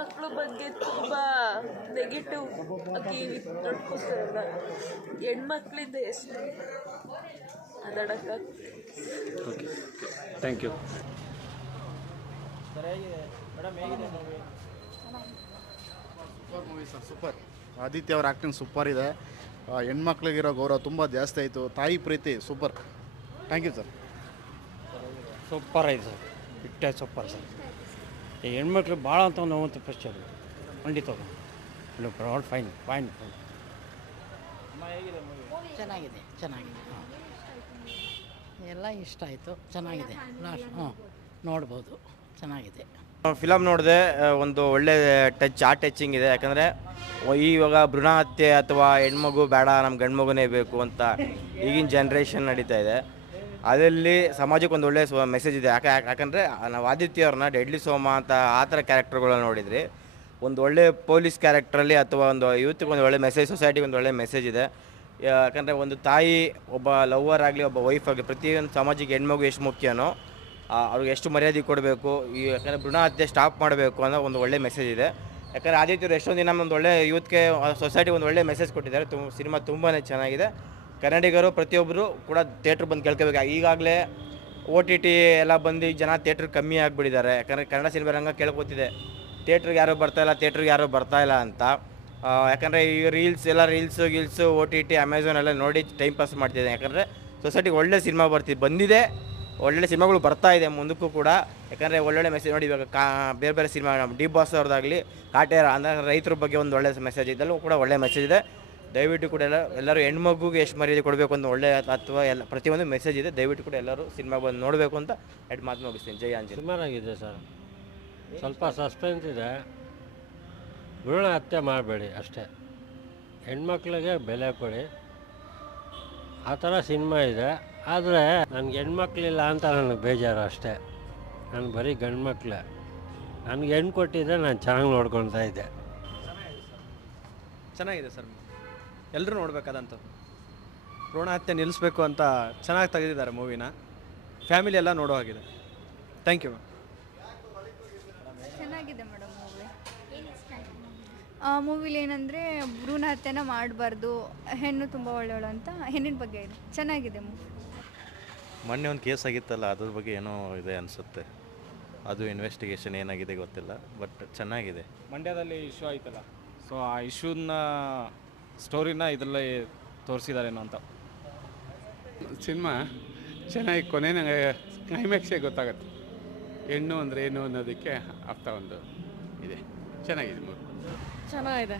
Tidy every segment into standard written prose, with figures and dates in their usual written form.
ಹೆಣ್ಮಕ್ಳ ಬಗ್ಗೆ ತುಂಬ ನೆಗೆಟಿವ್ ಆಗಿ ನಡ್ಕೊತಾರಲ್ಲ, ಹೆಣ್ಮಕ್ಳಿಂದ ಎಷ್ಟು ಅದಡಕ್ಕ. Okay, thank you. Super movie sir, super. Aditya ಅವ್ರ ಆ್ಯಕ್ಟಿಂಗ್ ಸೂಪರ್ ಇದೆ. ಹೆಣ್ಮಕ್ಳಿಗಿರೋ ಗೌರವ ತುಂಬ ಜಾಸ್ತಿ ಆಯಿತು. ತಾಯಿ ಪ್ರೀತಿ super. Thank you sir. Super ಆಯ್ತು ಸರ್, ಇಟ್ಟೆ ಸೂಪರ್ ಸರ್. ಈ ಹೆಣ್ಮಕ್ಳು ಭಾಳ ಅಂತ ನೋವಂತ ಪಿಕ್ಚರ್ ಖಂಡಿತ ಬ್ರಾಡ್ ಫೈನ್ ಫೈನ್ ಫೈನ್. ಚೆನ್ನಾಗಿದೆ ಚೆನ್ನಾಗಿದೆ, ಎಲ್ಲ ಇಷ್ಟ ಆಯಿತು, ಚೆನ್ನಾಗಿದೆ. ಲಾಸ್ಟ್ ನೋಡ್ಬೋದು, ಚೆನ್ನಾಗಿದೆ. ಫಿಲಮ್ ನೋಡಿದೆ, ಒಂದು ಒಳ್ಳೆ ಟಚಿಂಗ್ ಇದೆ. ಯಾಕಂದರೆ ಇವಾಗ ಭ್ರೂಣ ಹತ್ಯೆ ಅಥವಾ ಹೆಣ್ಮಗು ಬೇಡ, ನಮ್ಮ ಗಂಡು ಮಗುನೇ ಬೇಕು ಅಂತ ಈಗಿನ ಜನ್ರೇಷನ್ ನಡೀತಾ ಇದೆ. ಅದರಲ್ಲಿ ಸಮಾಜಕ್ಕೆ ಒಂದು ಒಳ್ಳೆ ಮೆಸೇಜ್ ಇದೆ. ಯಾಕಂದರೆ ನಾವು ಆದಿತ್ಯ ಅವ್ರನ್ನ ಡೆಡ್ಲಿ ಸೋಮ ಅಂತ ಆ ಥರ ಕ್ಯಾರೆಕ್ಟರ್ಗಳನ್ನ ನೋಡಿದ್ರಿ. ಒಂದು ಒಳ್ಳೆ ಪೊಲೀಸ್ ಕ್ಯಾರೆಕ್ಟ್ರಲ್ಲಿ ಅಥವಾ ಒಂದು ಯೂತ್ಗೆ ಒಂದು ಒಳ್ಳೆ ಮೆಸೇಜ್, ಸೊಸೈಟಿಗೆ ಒಂದು ಒಳ್ಳೆ ಮೆಸೇಜ್ ಇದೆ. ಯಾಕಂದರೆ ಒಂದು ತಾಯಿ, ಒಬ್ಬ ಲವ್ವರ್ ಆಗಲಿ, ಒಬ್ಬ ವೈಫ್ ಆಗಲಿ, ಪ್ರತಿಯೊಂದು ಸಮಾಜಕ್ಕೆ ಹೆಣ್ಮಗು ಎಷ್ಟು ಮುಖ್ಯನೋ ಅವ್ರಿಗೆ ಎಷ್ಟು ಮರ್ಯಾದೆ ಕೊಡಬೇಕು, ಯಾಕಂದರೆ ಭ್ರೂಣ ಹತ್ಯೆ ಸ್ಟಾಪ್ ಮಾಡಬೇಕು ಅನ್ನೋ ಒಂದು ಒಳ್ಳೆ ಮೆಸೇಜ್ ಇದೆ. ಯಾಕಂದರೆ ಆದಿತ್ಯರು ಎಷ್ಟೊಂದು ದಿನ ಒಂದು ಒಳ್ಳೆ ಯೂತ್ಗೆ, ಸೊಸೈಟಿಗೆ ಒಂದು ಒಳ್ಳೆ ಮೆಸೇಜ್ ಕೊಟ್ಟಿದ್ದಾರೆ. ಸಿನಿಮಾ ತುಂಬಾ ಚೆನ್ನಾಗಿದೆ. ಕನ್ನಡಿಗರು ಪ್ರತಿಯೊಬ್ಬರು ಕೂಡ ಥಿಯೇಟ್ರ್ ಬಂದು ಕೇಳ್ಕೋಬೇಕು. ಈಗಾಗಲೇ OTT ಎಲ್ಲ ಬಂದು ಜನ ಥಿಯೇಟ್ರ್ ಕಮ್ಮಿ ಆಗಿಬಿಟ್ಟಿದ್ದಾರೆ. ಯಾಕಂದರೆ ಕನ್ನಡ ಸಿನಿಮಾ ರಂಗ ಕೇಳ್ಕೊತಿದೆ, ಥಿಯೇಟ್ರಿಗೆ ಯಾರೂ ಬರ್ತಾಯಿಲ್ಲ ಅಂತ. ಯಾಕಂದರೆ ಈ ರೀಲ್ಸು OTT ಅಮೆಝಾನ್ ಎಲ್ಲ ನೋಡಿ ಟೈಮ್ ಪಾಸ್ ಮಾಡ್ತಿದೆ. ಯಾಕಂದರೆ ಸೊಸೈಟಿಗೆ ಒಳ್ಳೆ ಸಿನಿಮಾ ಬಂದಿದೆ, ಒಳ್ಳೆ ಸಿನಿಮಾಗಳು ಬರ್ತಾ ಇದೆ ಮುಂದಕ್ಕೂ ಕೂಡ. ಯಾಕಂದರೆ ಒಳ್ಳೊಳ್ಳೆ ಮೆಸೇಜ್ ನೋಡಿ, ಇವಾಗ ಬೇರೆ ಬೇರೆ ಸಿನಿಮಾ ಡಿ ಬಾಸ್ ಅವ್ರದ್ದಾಗಲಿ, ಕಾಟೇರ ಅಂದರೆ ರೈತರ ಬಗ್ಗೆ ಒಂದು ಒಳ್ಳೆ ಮೆಸೇಜ್, ಇದೆಲ್ಲೂ ಕೂಡ ಒಳ್ಳೆ ಮೆಸೇಜ್ ಇದೆ. ದಯವಿಟ್ಟು ಕೂಡ ಎಲ್ಲರೂ ಹೆಣ್ಮಗುಗೆ ಎಷ್ಟು ಮರ್ಯಾದೆ ಕೊಡಬೇಕು ಅಂತ ಒಳ್ಳೆ ಅಥವಾ ಎಲ್ಲ ಪ್ರತಿಯೊಂದು ಮೆಸೇಜ್ ಇದೆ. ದಯವಿಟ್ಟು ಕೂಡ ಎಲ್ಲರೂ ಸಿನಿಮಾ ಬಂದು ನೋಡಬೇಕು ಅಂತ ಎರಡು ಮಾತು ಮುಗಿಸ್ತೀನಿ. ಜೈ ಆಂಜನೇಯ. ಸುಮಾರಾಗಿದೆ ಸರ್, ಸ್ವಲ್ಪ ಸಸ್ಪೆನ್ಸ್ ಇದೆ. ಭ್ರೂಣ ಹತ್ಯೆ ಮಾಡಬೇಡಿ ಅಷ್ಟೇ, ಹೆಣ್ಮಕ್ಳಿಗೆ ಬೆಲೆ ಕೊಡಿ, ಆ ಥರ ಸಿನಿಮಾ ಇದೆ. ಆದರೆ ನನಗೆ ಹೆಣ್ಮಕ್ಳಿಲ್ಲ ಅಂತ ನನಗೆ ಬೇಜಾರು ಅಷ್ಟೇ. ನಾನು ಬರೀ ಗಂಡು ಮಕ್ಕಳೇ. ನನಗೆ ಹೆಣ್ಣು ಕೊಟ್ಟಿದ್ದರೆ ನಾನು ಚೆನ್ನಾಗಿ ನೋಡ್ಕೊಳ್ತಾ ಇದ್ದೆ. ಚೆನ್ನಾಗಿದೆ ಸರ್, ಎಲ್ಲರೂ ನೋಡಬೇಕಾದಂಥ ಭ್ರೂಣ ಹತ್ಯೆ ನಿಲ್ಲಿಸ್ಬೇಕು ಅಂತ ಚೆನ್ನಾಗಿ ತೆಗೆದಿದ್ದಾರೆ ಮೂವಿನ. ಫ್ಯಾಮಿಲಿ ಎಲ್ಲ ನೋಡೋ ಹಾಗಿದೆ. Thank you. ಚೆನ್ನಾಗಿದೆ ಮೇಡಮ್ ಮೂವಿ. ಮೂವಿಲಿ ಏನಂದರೆ ಭ್ರೂಣ ಹತ್ಯೆನ ಮಾಡಬಾರ್ದು, ಹೆಣ್ಣು ತುಂಬ ಒಳ್ಳೆಯವಳು ಅಂತ ಹೆಣ್ಣಿನ ಬಗ್ಗೆ ಇದೆ. ಚೆನ್ನಾಗಿದೆ ಮೂವಿ. ಮೊನ್ನೆ ಒಂದು ಕೇಸ್ ಆಗಿತ್ತಲ್ಲ, ಅದ್ರ ಬಗ್ಗೆ ಏನೋ ಇದೆ ಅನಿಸುತ್ತೆ. ಅದು ಇನ್ವೆಸ್ಟಿಗೇಷನ್ ಏನಾಗಿದೆ ಗೊತ್ತಿಲ್ಲ, ಬಟ್ ಚೆನ್ನಾಗಿದೆ. ಮಂಡ್ಯದಲ್ಲಿ ಇಶ್ಯೂ ಆಯ್ತಲ್ಲ, ಸೊ ಆ ಇಶ್ಯೂನ ಸ್ಟೋರಿನ ಇದರಲ್ಲಿ ತೋರಿಸಿದಾರೇನೋ ಅಂತ. ಸಿನಿಮಾ ಚೆನ್ನಾಗಿ ಕೊನೆ ನನಗೆ ಕ್ಲೈಮ್ಯಾಕ್ಸೇ ಗೊತ್ತಾಗುತ್ತೆ, ಹೆಣ್ಣು ಅಂದರೆ ಏನು ಅನ್ನೋದಕ್ಕೆ ಅರ್ಥ ಒಂದು ಇದೆ. ಚೆನ್ನಾಗಿದೆ ಮೂವಿ. ಚೆನ್ನಾಗಿದೆ,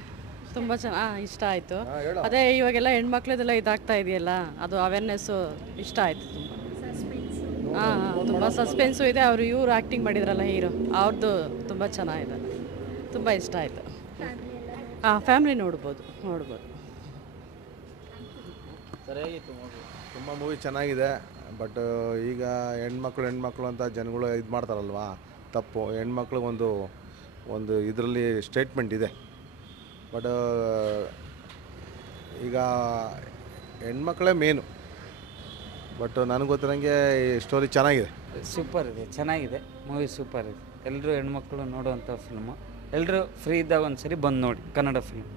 ತುಂಬ ಚೆನ್ನಾಗಿ ಇಷ್ಟ ಆಯಿತು. ಅದೇ ಇವಾಗೆಲ್ಲ ಹೆಣ್ಮಕ್ಳದೆಲ್ಲ ಇದಾಗ್ತಾ ಇದೆಯಲ್ಲ, ಅದು ಅವೇರ್ನೆಸ್ಸು ಇಷ್ಟ ಆಯಿತು ತುಂಬ. ತುಂಬ ಸಸ್ಪೆನ್ಸು ಇದೆ. ಇವ್ರು ಆ್ಯಕ್ಟಿಂಗ್ ಮಾಡಿದ್ರಲ್ಲ ಹೀರೋ, ಅವ್ರದ್ದು ತುಂಬ ಚೆನ್ನಾಗಿದೆ, ತುಂಬ ಇಷ್ಟ ಆಯಿತು. ಫ್ಯಾಮಿಲಿ ನೋಡ್ಬೋದು. ತುಂಬ ಮೂವಿ ಚೆನ್ನಾಗಿದೆ. ಬಟ್ ಈಗ ಹೆಣ್ಮಕ್ಳು ಅಂತ ಜನಗಳು ಇದು ಮಾಡ್ತಾರಲ್ವಾ, ತಪ್ಪು. ಹೆಣ್ಮಕ್ಳಿಗೆ ಒಂದು ಇದರಲ್ಲಿ ಸ್ಟೇಟ್ಮೆಂಟ್ ಇದೆ. ಬಟ್ ಈಗ ಹೆಣ್ಮಕ್ಳೇ ಮೇನು. ಬಟ್ ನನಗೆ ಗೊತ್ತಿರೋಂಗೆ ಈ ಸ್ಟೋರಿ ಚೆನ್ನಾಗಿದೆ. ಸೂಪರ್ ಇದೆ, ಚೆನ್ನಾಗಿದೆ ಮೂವಿ, ಸೂಪರ್ ಇದೆ. ಎಲ್ಲರೂ ಹೆಣ್ಮಕ್ಳು ನೋಡುವಂಥ ಫಿಲ್ಮು. ಎಲ್ಲರೂ ಫ್ರೀ ಇದ್ದಾಗ ಒಂದು ಸರಿ ಬಂದು ನೋಡಿ ಕನ್ನಡ ಫಿಲ್ಮ್.